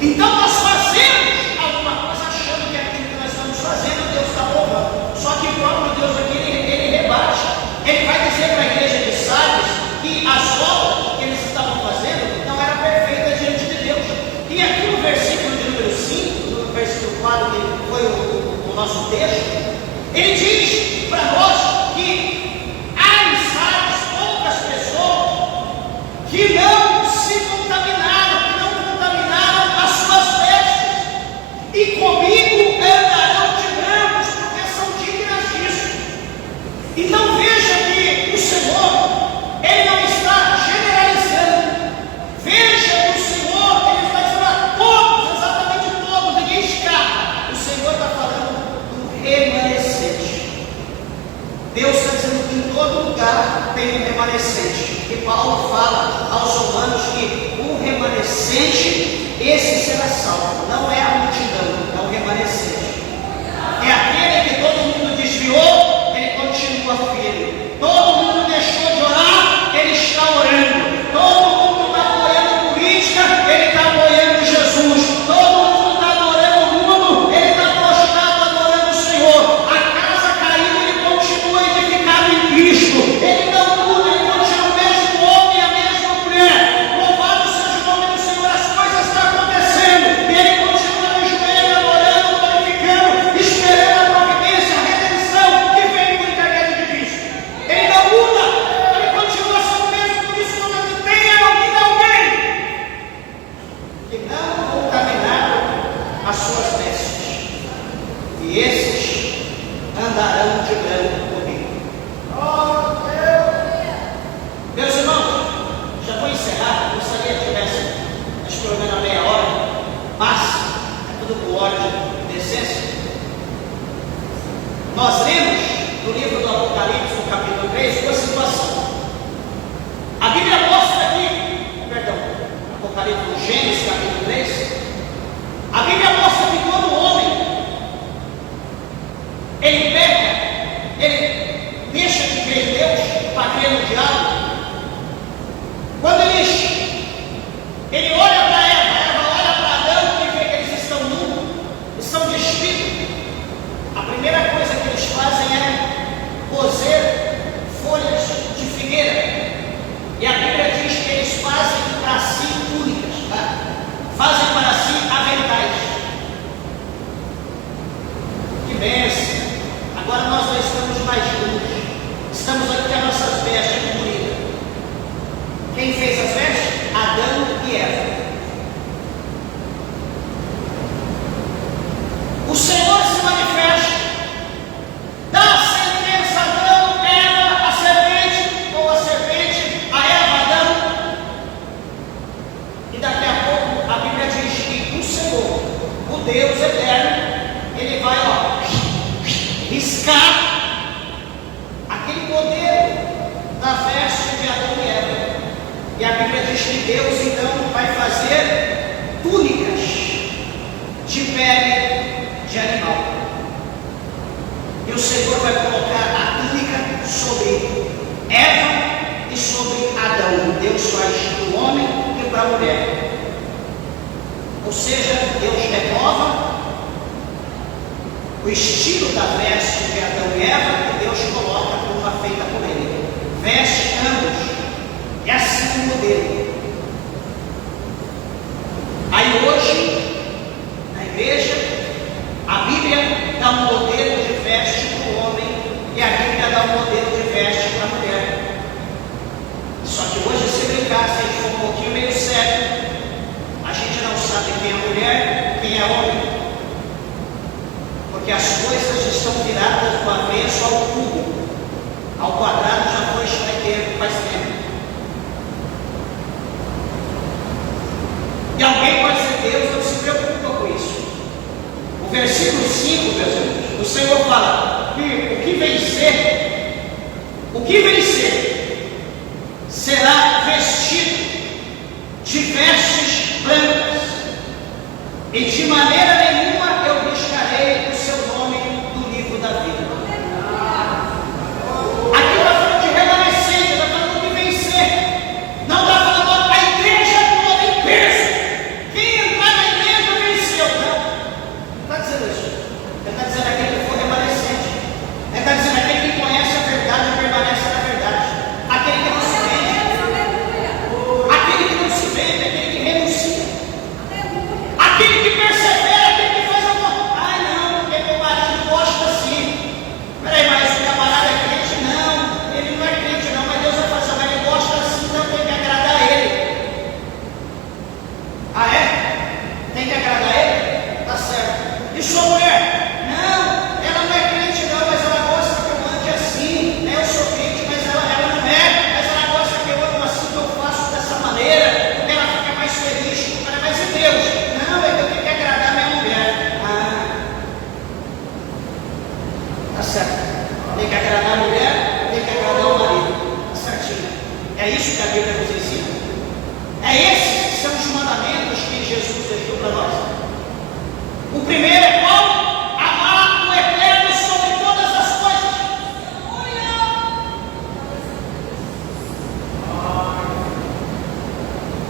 Então nós fazemos alguma coisa achando que aquilo que nós estamos fazendo, Deus está louvando. Só que o próprio Deus aqui, ele rebate. Ele vai dizer para a igreja de Sardes que as obras que eles estavam fazendo não eram perfeitas diante de Deus. E aqui no versículo de número 5, no versículo 4, que foi o nosso texto, ele diz para nós que há em Sardes poucas pessoas que não se contaminaram, que não contaminaram as suas vestes, e comigo andarão de brancos, porque são dignas disso. Então veja que o Senhor, ele não está generalizando. Veja que o Senhor, ele está dizendo a todos, exatamente todos, ninguém escapa. O Senhor está falando do remanescente. Deus está dizendo que em todo lugar tem um remanescente. E Paulo fala aos romanos que o remanescente, esse será salvo. Não é a multidão, é o remanescente. É aquele que todo mundo desviou, ele continua firme. Todo mundo deixou de orar, ele está orando. Todo mundo está apoiando política, ele está apoiando Jesus. Todo mundo está adorando o mundo, ele está prostrado adorando o Senhor. A casa caída, ele continua edificado em Cristo. Ele não muda, ele continua o mesmo homem e a mesma mulher. Louvado seja o nome do Senhor, as coisas estão acontecendo. Ele continua no joelho, adorando, glorificando, esperando a providência, a redenção que vem por intermédio de Cristo. Ele não muda, ele continua sendo o mesmo. Por isso, quando tem alguém que não contaminaram as suas vestes, e esses andarão de branco comigo. Meus irmãos, já vou encerrar. Gostaria que tivesse pelo menos meia hora, mas é tudo por ordem de decência. Nós lemos no livro do Apocalipse, no capítulo 3, uma situação. A Bíblia mostra aqui, Apocalipse, Gênesis, capítulo 3, a Bíblia mostra que quando o homem ele peca, ele deixa de crer em Deus para crer no diabo. Quando ele olha para Eva olha para Adão e vê que eles estão nus, estão despidos, a primeira coisa que eles fazem é coser folhas de figueira. E a Bíblia diz que eles fazem para si túnicas, tá? Fazem para si aventais. Quem fez as vestes? Adão e Eva. O Senhor se manifesta, dá a sentença a Adão, Eva, a serpente, ou a serpente, a Eva, Adão. E daqui a pouco a Bíblia diz que o Senhor, o Deus eterno, ele vai riscar aquele modelo da veste de Adão e Eva. E a Bíblia diz que Deus então vai fazer túnicas de pele de animal. E o Senhor vai colocar a túnica sobre Eva e sobre Adão. Deus faz para o homem e para a mulher. Ou seja, Deus renova o estilo da veste de Adão e Eva que Deus coloca como uma feita por ele. Veste ambos. É assim o modelo. Aí hoje, na igreja, a Bíblia dá um modelo de veste para o homem e a Bíblia dá um modelo de veste para a mulher. Só que hoje, se brincar, se a gente for um pouquinho meio sério, a gente não sabe quem é mulher, quem é homem. Porque as coisas estão viradas do avesso ao cubo. Ao quadrado já foi estreito faz tempo. E alguém pode dizer, Deus não se preocupa com isso. O versículo 5, meus irmãos, o Senhor fala que o que vencer será vestido de vestes brancas, e de maneira nenhuma eu riscarei o seu nome do livro da vida. Aqui está falando de remanescente, está falando de vencer. Não está falando a igreja toda em peso. Quem entrar na igreja venceu. Não está dizendo isso. Ele está dizendo aquele que for remanescente. Ele está dizendo aquele que conhece a verdade e permanece na verdade. Aquele que não se vende. Aquele que não se vende, aquele que renuncia. Aquele que persevera, aquele que faz amor. Ai não, porque meu marido gosta assim. Peraí, mas o camarada é crente? Não, ele não é crente não, mas Deus vai fazer, mas ele gosta assim, então tem que agradar ele. Ah é? Tem que agradar ele? Tá certo. E sua mulher? Não, ela não é crente não, mas ela gosta que eu ande assim. Eu sou crente, mas ela não é, mas ela gosta que eu ando assim, que eu faço dessa maneira, porque ela fica mais feliz. Mas e Deus? Não, eu tenho que agradar minha mulher. Tá certo. Tem que agradar a mulher, tem que agradar o marido. Tá certinho. É isso que a Bíblia nos ensina. Esses que são os mandamentos que Jesus deixou para nós. O primeiro é qual? Amar o Eterno sobre todas as coisas.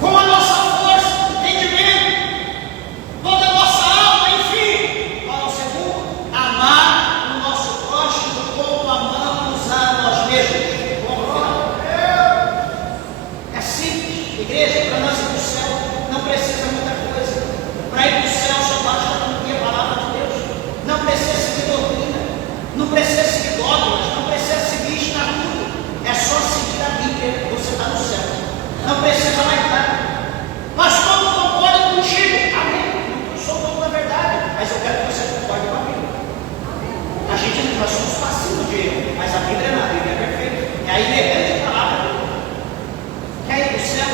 Com a nossa força, entendimento, toda a nossa alma, enfim. Qual é o segundo? Amar o nosso próximo como amamos a nós mesmos. Vamos final. É simples, igreja, para nós ir para o céu não precisa muita coisa. Para ir para o céu só basta cumprir a palavra de Deus. Não precisa seguir doutrina, não precisa seguir dogmas, não precisa seguir estatuto. É só seguir a Bíblia, você está no céu. Não precisa mais nada. Pastor, não concordo contigo. Amém. Eu sou o dono da verdade, mas eu quero que você concorde com a Bíblia. Nós somos passivos de erro, mas a Bíblia não, a Bíblia é perfeita. É a inerente a palavra de Deus. Quer ir para o céu?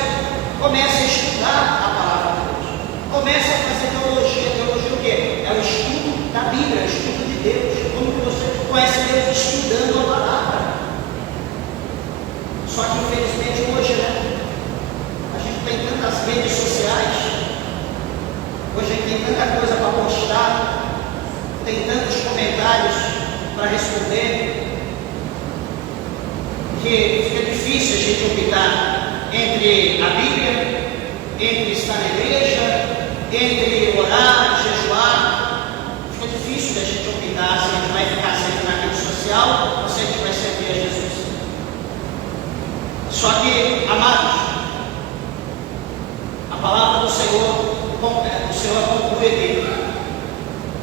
Comece a estudar a palavra de Deus. Comece a fazer teologia. Teologia o quê? É o estudo da Bíblia, é o estudo de Deus. Como que você conhece Deus? Estudando a palavra. Só que infelizmente hoje, a gente tem tantas redes sociais, hoje a gente tem tanta coisa para postar, tem tantos comentários para responder, que fica difícil a gente optar entre a Bíblia, entre estar na igreja, entre orar, jejuar. Fica difícil a gente optar se a gente vai ficar sempre na rede social ou se a gente vai servir a Jesus. Só que, amados, a palavra do Senhor, o Senhor conclui aqui: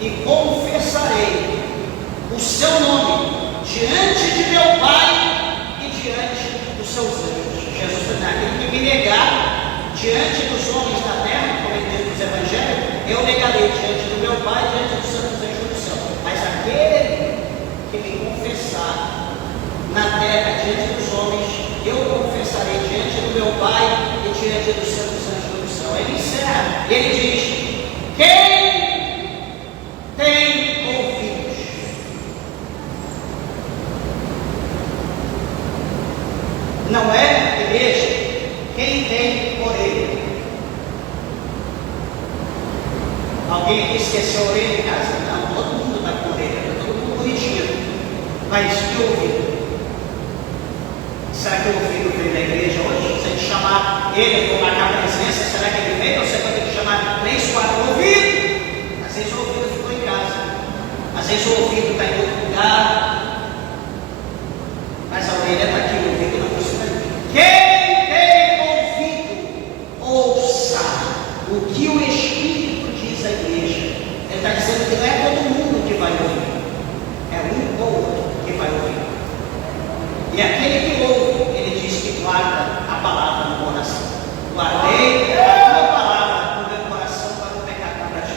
e confessarei o seu nome diante de meu Pai e diante dos seus anjos. Jesus está aquele que me diante dos homens da terra, como ele diz nos evangelhos, eu negarei diante do meu Pai, diante dos santos anjos do céu. Mas aquele que me confessar na terra, diante dos homens, eu confessarei diante do meu Pai e diante dos santos anjos do céu. Ele encerra, ele diz: quem tem ouvidos? Não é, igreja, quem tem orelha. Alguém aqui esqueceu a orelha em casa? Não, todo mundo está com orelha, todo mundo bonitinho. Mas e ouvido? Será que o ouvido veio na igreja hoje? Se a gente chamar ele para marcar a presença, será que ele veio? Ou você vai ter que chamar 3, 4 ouvido? Às vezes o ouvido ficou em casa, às vezes o ouvido está em outro lugar, mas a orelha está aqui, o ouvido não funciona. Quem tem ouvido, ouça o que o Espírito diz à igreja. Ele está dizendo que não é todo mundo que vai ouvir, é um ou outro que vai ouvir. E aquele que ouve, ele diz que guarda a palavra no coração. Guardei a tua palavra no meu coração para não pecar contra ti.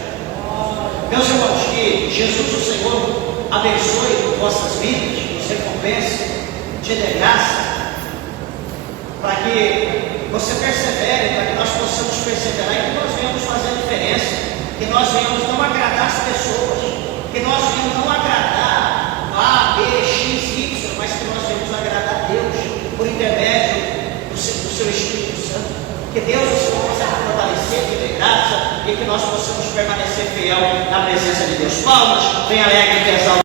Meus irmãos, que Jesus, o Senhor, abençoe vossas vidas, nos recompense, te dê graça, para que você persevere, para que nós possamos perseverar e que nós venhamos fazer a diferença, que nós venhamos não agradar as pessoas, que nós venhamos não agradar A, B, X, Y, mas que nós venhamos agradar a Deus por intermédio do seu Espírito Santo. Que Deus nos possa fortalecer, que dê graça e que nós possamos permanecer fiel na presença de Deus. Palmas, bem alegre que exalta.